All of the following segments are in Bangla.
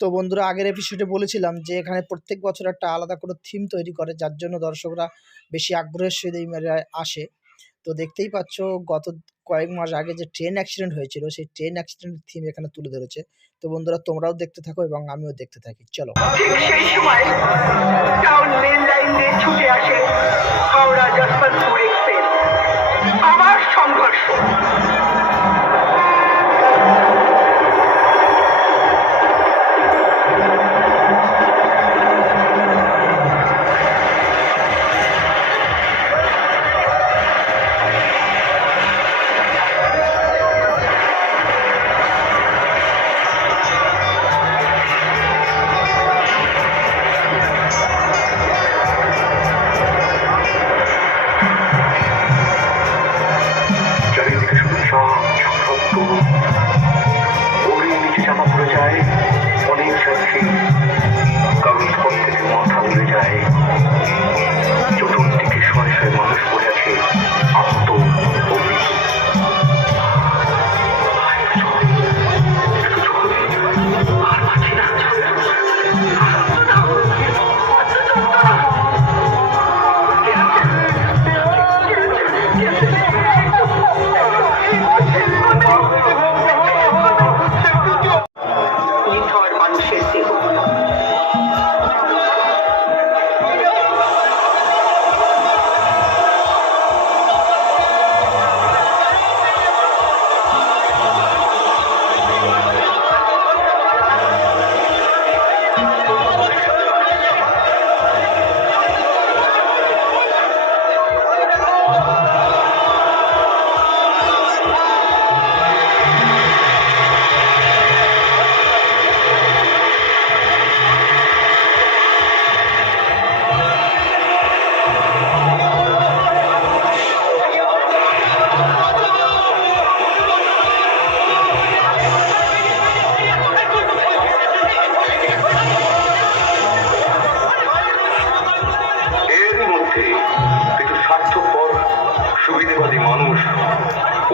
তো বন্ধুরা, আগের এপিসোডে বলেছিলাম যে, এখানে প্রত্যেক বছর একটা আলাদা করে থিম তৈরি করে, যার জন্য দর্শকরা বেশি আগ্রহের সহিত এই মেলায় আসে। তো দেখতেই পাচ্ছ, গত কয়েক মাস আগে যে ট্রেন অ্যাক্সিডেন্ট হয়েছিল, সেই ট্রেন অ্যাক্সিডেন্টের থিম এখানে তুলে ধরেছে। তো বন্ধুরা, তোমরাও দেখতে থাকো এবং আমিও দেখতে থাকি। চলো। সেই সময়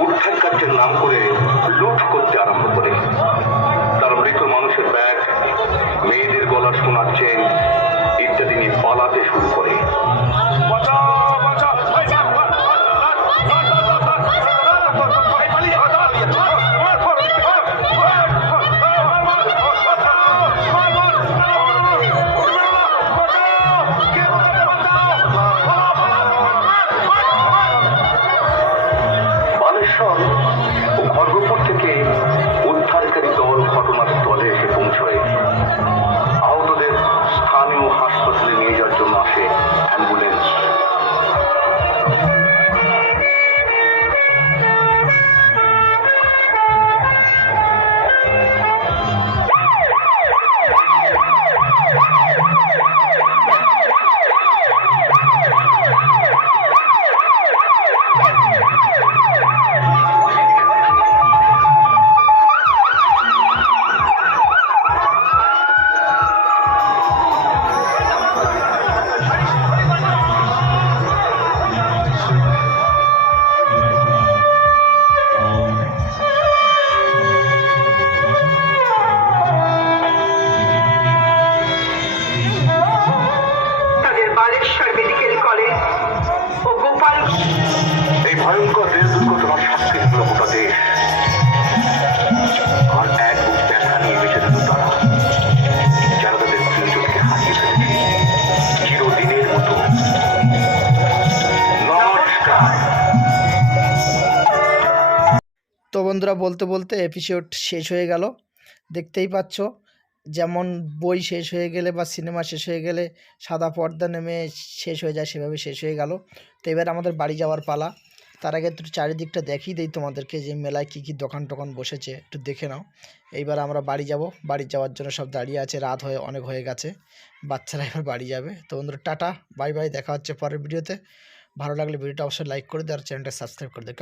উদ্ধার কার্যের নাম করে লুট করতে আরম্ভ করে। তারা মৃত মানুষের ব্যাগ, মেয়েদের গলা শোনার চেন ইত্যাদি নিয়ে পালাতে শুরু খড়গপুর থেকে বন্ধুরা বলতে বলতে এপিসোড শেষ হয়ে গেল। দেখতেই পাচ্ছ, যেমন বই শেষ হয়ে গেলে বা সিনেমা শেষ হয়ে গেলে সাদা পর্দা নেমে শেষ হয়ে যায়, সেভাবে শেষ হয়ে গেল। তো এবার আমাদের বাড়ি যাওয়ার পালা। তার আগে একটু চারিদিকটা দেখিয়ে দিই তোমাদেরকে যে মেলায় কী কী দোকান টোকান বসেছে, একটু দেখে নাও। এইবার আমরা বাড়ি যাব। বাড়ি যাওয়ার জন্য সব দাঁড়িয়ে আছে, রাত হয়ে, অনেক হয়ে গেছে। বাচ্চারা এবার বাড়ি যাবে। তো বন্ধুরা, টাটা, বাই বাই, দেখা হচ্ছে পরের ভিডিওতে। ভালো লাগলে ভিডিওটা অবশ্যই লাইক করে দিও আর চ্যানেলটা সাবস্ক্রাইব করে দিও।